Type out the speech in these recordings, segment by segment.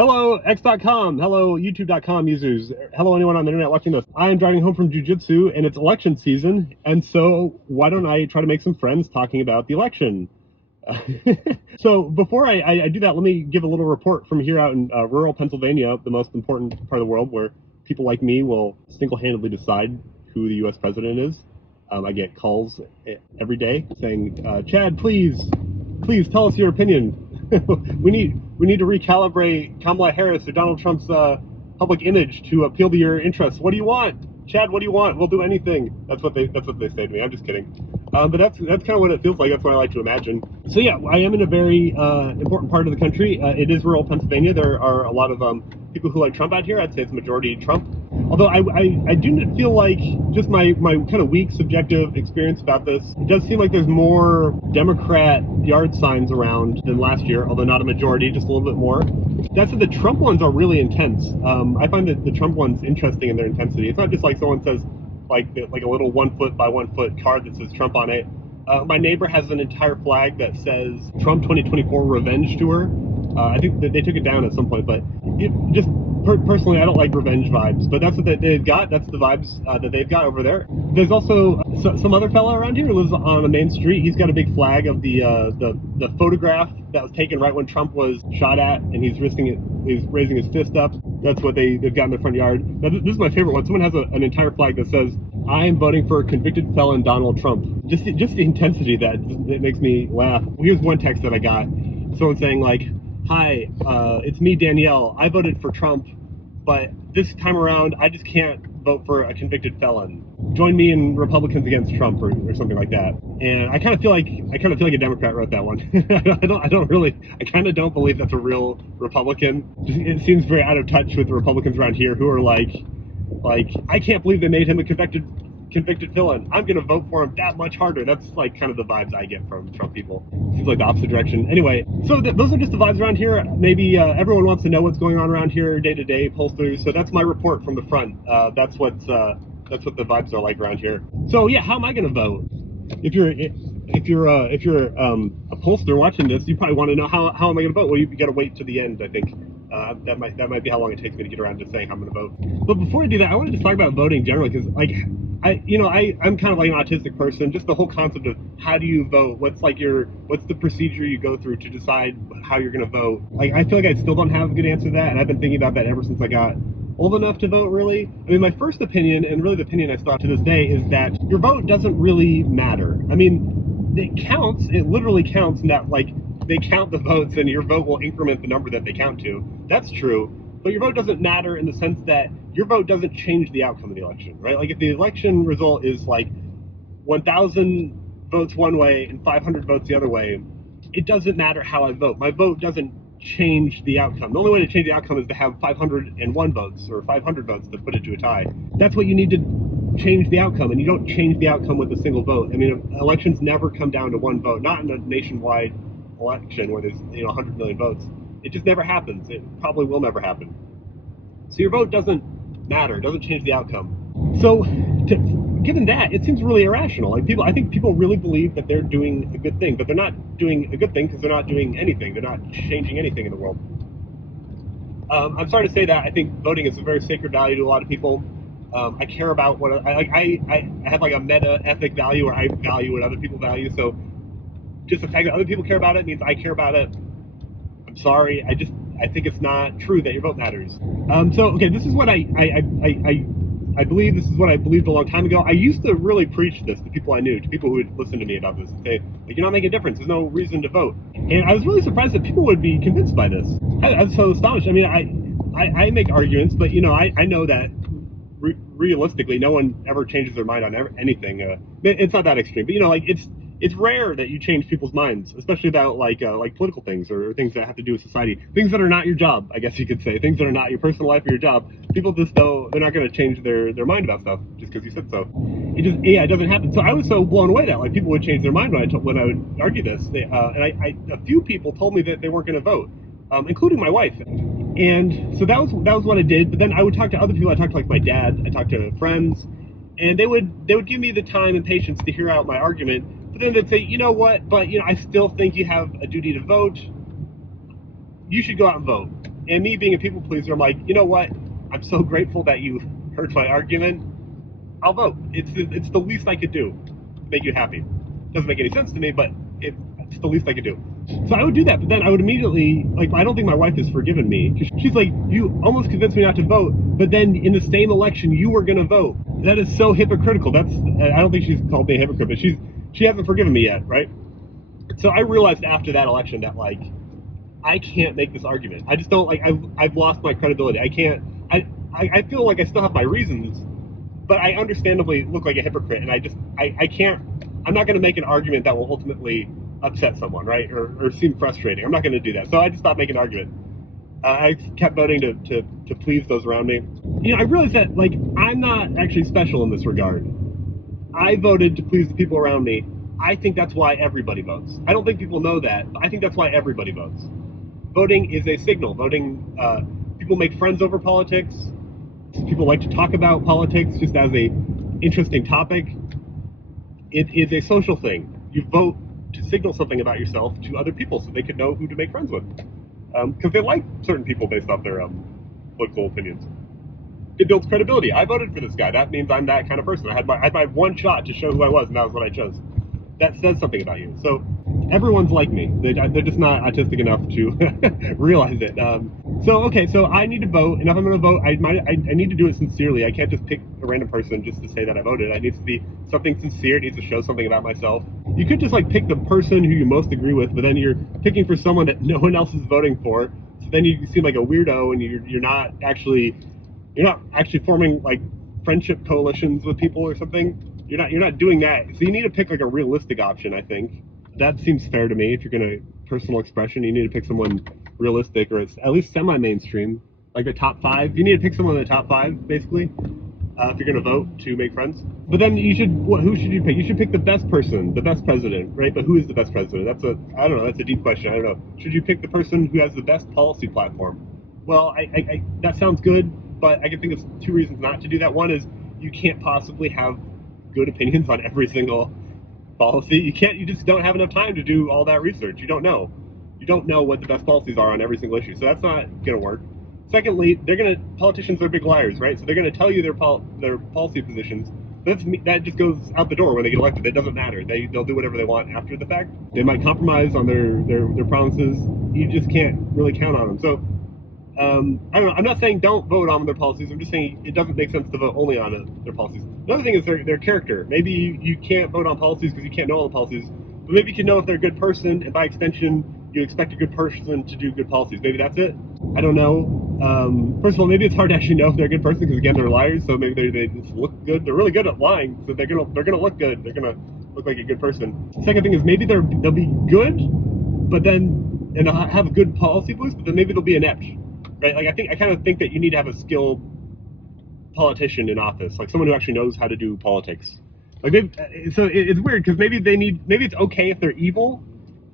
Hello, X.com. Hello, YouTube.com users. Hello, anyone on the internet watching this. I am driving home from jiu-jitsu, and it's election season, and so why don't I try to make some friends talking about the election? So before I do that, let me give a little report from here out in rural Pennsylvania, the most important part of the world, where people like me will single-handedly decide who the U.S. president is. I get calls every day saying, Chad, please tell us your opinion. we need to recalibrate Kamala Harris or Donald Trump's public image to appeal to your interests. What do you want, Chad? What do you want? We'll do anything. That's what they say to me. I'm just kidding. But that's kind of what it feels like. That's what I like to imagine. So yeah, I am in a very important part of the country. It is rural Pennsylvania. There are a lot of people who like Trump out here. I'd say it's majority Trump. Although I do feel like, just my kind of weak subjective experience about this, it does seem like there's more Democrat yard signs around than last year, although not a majority, just a little bit more. That said, the Trump ones are really intense. I find that the Trump ones interesting in their intensity. It's not just like someone says, like a little 1 foot by 1 foot card that says Trump on it. My neighbor has an entire flag that says Trump 2024 Revenge Tour. I think that they took it down at some point, but personally, I don't like revenge vibes, but that's what they've got. That's the vibes that they've got over there. There's also some other fella around here who lives on a main street. He's got a big flag of the photograph that was taken right when Trump was shot at, and he's raising his fist up. That's what they've got in their front yard. Now, this is my favorite one. Someone has an entire flag that says, "I am voting for convicted felon Donald Trump." Just the intensity of that makes me laugh. Here's one text that I got. Someone saying like, "Hi, it's me, Danielle. I voted for Trump, but this time around, I just can't vote for a convicted felon. Join me in Republicans Against Trump," or something like that. And I kind of feel like a Democrat wrote that one. I kind of don't believe that's a real Republican. It seems very out of touch with the Republicans around here who are like, I can't believe they made him a convicted villain. I'm going to vote for him that much harder. That's like kind of the vibes I get from Trump people. Seems like the opposite direction. Anyway, so those are just the vibes around here. Maybe everyone wants to know what's going on around here day to day, pollsters. So that's my report from the front. That's what the vibes are like around here. So yeah, how am I going to vote? If you're a pollster watching this, you probably want to know how am I going to vote? Well, you got to wait to the end, I think. That might be how long it takes me to get around to saying how I'm going to vote. But before I do that, I want to just talk about voting generally, because I'm kind of like an autistic person. Just the whole concept of how do you vote? What's the procedure you go through to decide how you're going to vote? Like, I feel like I still don't have a good answer to that, and I've been thinking about that ever since I got old enough to vote, really. I mean, my first opinion, and really the opinion I still have to this day, is that your vote doesn't really matter. I mean, it counts. It literally counts in that, like, they count the votes and your vote will increment the number that they count to. That's true. But your vote doesn't matter in the sense that your vote doesn't change the outcome of the election, right? Like, if the election result is like 1,000 votes one way and 500 votes the other way, it doesn't matter how I vote. My vote doesn't change the outcome. The only way to change the outcome is to have 501 votes or 500 votes to put it to a tie. That's what you need to change the outcome, and you don't change the outcome with a single vote. I mean, elections never come down to one vote, not in a nationwide election where there's 100 million votes. It just never happens. It probably will never happen. So your vote doesn't matter. It doesn't change the outcome. So given that, it seems really irrational. Like, I think people really believe that they're doing a good thing, but they're not doing a good thing because they're not doing anything. They're not changing anything in the world. I'm sorry to say that. I think voting is a very sacred value to a lot of people. I care about what I have, like a meta ethic value, where I value what other people value. So just the fact that other people care about it means I care about it. I'm sorry. I think it's not true that your vote matters. Okay, this is what I believe. This is what I believed a long time ago. I used to really preach this to people I knew, to people who would listen to me about this, and say, like, you're not making a difference. There's no reason to vote. And I was really surprised that people would be convinced by this. I was so astonished. I mean, I make arguments, but I know that realistically, no one ever changes their mind on anything. It's not that extreme, but it's rare that you change people's minds, especially about like political things or things that have to do with society, things that are not your job, I guess you could say, things that are not your personal life or your job. People just they're not going to change their mind about stuff just because you said so. It doesn't happen. So I was so blown away that like people would change their mind when I would argue this. A few people told me that they weren't going to vote, including my wife. And so that was what I did. But then I would talk to other people. I talked to like my dad. I talked to friends, and they would give me the time and patience to hear out my argument. But then they'd say, you know what? But I still think you have a duty to vote. You should go out and vote. And me being a people pleaser, I'm like, you know what? I'm so grateful that you heard my argument. I'll vote. It's the least I could do to make you happy. Doesn't make any sense to me, but it's the least I could do. So I would do that, but then I would immediately, like, I don't think my wife has forgiven me. She's like, you almost convinced me not to vote, but then in the same election, you were going to vote. That is so hypocritical. I don't think she's called me a hypocrite, but she hasn't forgiven me yet, right? So I realized after that election that, like, I can't make this argument. I just don't, like, I've lost my credibility. I feel like I still have my reasons, but I understandably look like a hypocrite, and I can't, I'm not going to make an argument that will ultimately upset someone, right? Or seem frustrating. I'm not going to do that. So I just stopped making an argument. I kept voting to please those around me. You know, I realized that, like, I'm not actually special in this regard. I voted to please the people around me. I think that's why everybody votes. I don't think people know that, but I think that's why everybody votes. Voting is a signal. Voting, people make friends over politics. People like to talk about politics just as a interesting topic. It is a social thing. You vote to signal something about yourself to other people so they can know who to make friends with. Because they like certain people based off their political opinions. It builds credibility. I voted for this guy. That means I'm that kind of person. I had my one shot to show who I was, and that was what I chose. That says something about you. So everyone's like me. They're just not autistic enough to realize it. So I need to vote, and if I'm going to vote, I need to do it sincerely. I can't just pick a random person just to say that I voted. It needs to be something sincere. It needs to show something about myself. You could just, like, pick the person who you most agree with, but then you're picking for someone that no one else is voting for. So then you seem like a weirdo, and you're not actually forming, like, friendship coalitions with people or something. You're not doing that. So you need to pick, like, a realistic option, I think. That seems fair to me. If you're going to personal expression, you need to pick someone realistic, or it's at least semi-mainstream, like the top 5. You need to pick someone in the top 5, basically, if you're going to vote to make friends. But then who should you pick? You should pick the best person, the best president, right? But who is the best president? That's a deep question. I don't know. Should you pick the person who has the best policy platform? Well, I that sounds good, but I can think of 2 reasons not to do that. One is you can't possibly have good opinions on every single policy. You just don't have enough time to do all that research. You don't know what the best policies are on every single issue. So that's not going to work. Secondly, politicians are big liars, right? So they're going to tell you their policy positions. That just goes out the door when they get elected. It doesn't matter. They'll do whatever they want after the fact. They might compromise on their promises. You just can't really count on them. So I don't know. I'm not saying don't vote on their policies. I'm just saying it doesn't make sense to vote only on their policies. Another thing is their character. Maybe you can't vote on policies because you can't know all the policies, but maybe you can know if they're a good person, and by extension, you expect a good person to do good policies. Maybe that's it. I don't know. First of all, maybe it's hard to actually know if they're a good person because, again, they're liars. So maybe they just look good. They're really good at lying, so they're gonna look good. They're gonna look like a good person. Second thing is maybe they'll be good, but then and have good policy beliefs, but then maybe they'll be inept. Right? Like I kind of think that you need to have a skilled politician in office, like someone who actually knows how to do politics. Like it's weird because maybe it's okay if they're evil,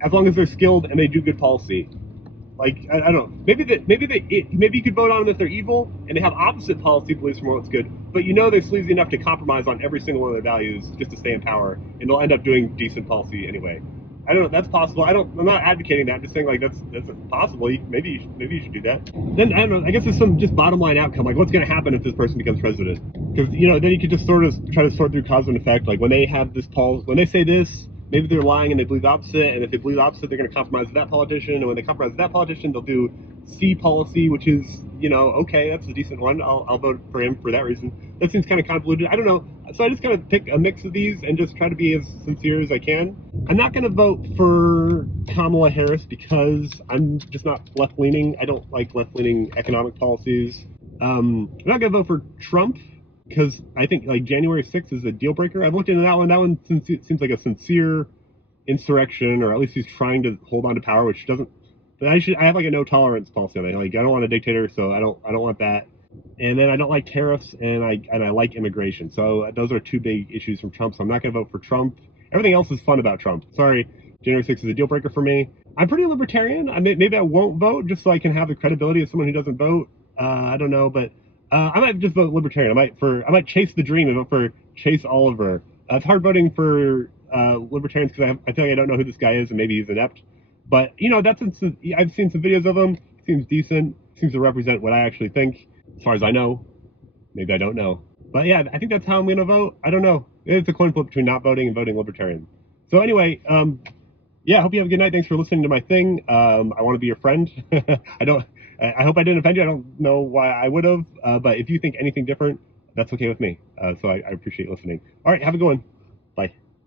as long as they're skilled and they do good policy. Like I don't know. Maybe you could vote on them if they're evil and they have opposite policy beliefs from what's good, but they're sleazy enough to compromise on every single one of their values just to stay in power, and they'll end up doing decent policy anyway. I don't know. That's possible. I'm not advocating that. I'm just saying, like, that's possible. Maybe you should do that. Then I don't know. I guess there's some just bottom line outcome. Like, what's going to happen if this person becomes president? Because then you could just sort of try to sort through cause and effect. Like when they have when they say this, maybe they're lying and they believe the opposite. And if they believe the opposite, they're going to compromise with that politician. And when they compromise with that politician, they'll do C policy, which is okay, that's a decent one. I'll vote for him for that reason. That seems kind of convoluted. I don't know. So I just kind of pick a mix of these and just try to be as sincere as I can. I'm not going to vote for Kamala Harris because I'm just not left-leaning. I don't like left-leaning economic policies. I'm not going to vote for Trump because I think, like, January 6th is a deal breaker. I've looked into that one. That one seems like a sincere insurrection, or at least he's trying to hold on to power, which doesn't. But I have like a no tolerance policy on it. Like I don't want a dictator, so I don't want that. And then I don't like tariffs, and I like immigration. So those are 2 big issues from Trump. So I'm not going to vote for Trump. Everything else is fun about Trump. Sorry, January 6th is a deal breaker for me. I'm pretty libertarian. Maybe I won't vote just so I can have the credibility of someone who doesn't vote. I don't know, but I might just vote libertarian. I might chase the dream and vote for Chase Oliver. It's hard voting for libertarians because I feel like I don't know who this guy is, and maybe he's inept. But I've seen some videos of him. He seems decent. seems to represent what I actually think, as far as I know. Maybe I don't know. But yeah, I think that's how I'm going to vote. I don't know. It's a coin flip between not voting and voting Libertarian. So anyway, yeah, I hope you have a good night. Thanks for listening to my thing. I want to be your friend. I hope I didn't offend you. I don't know why I would have. But if you think anything different, that's okay with me. So I appreciate listening. All right, have a good one. Bye.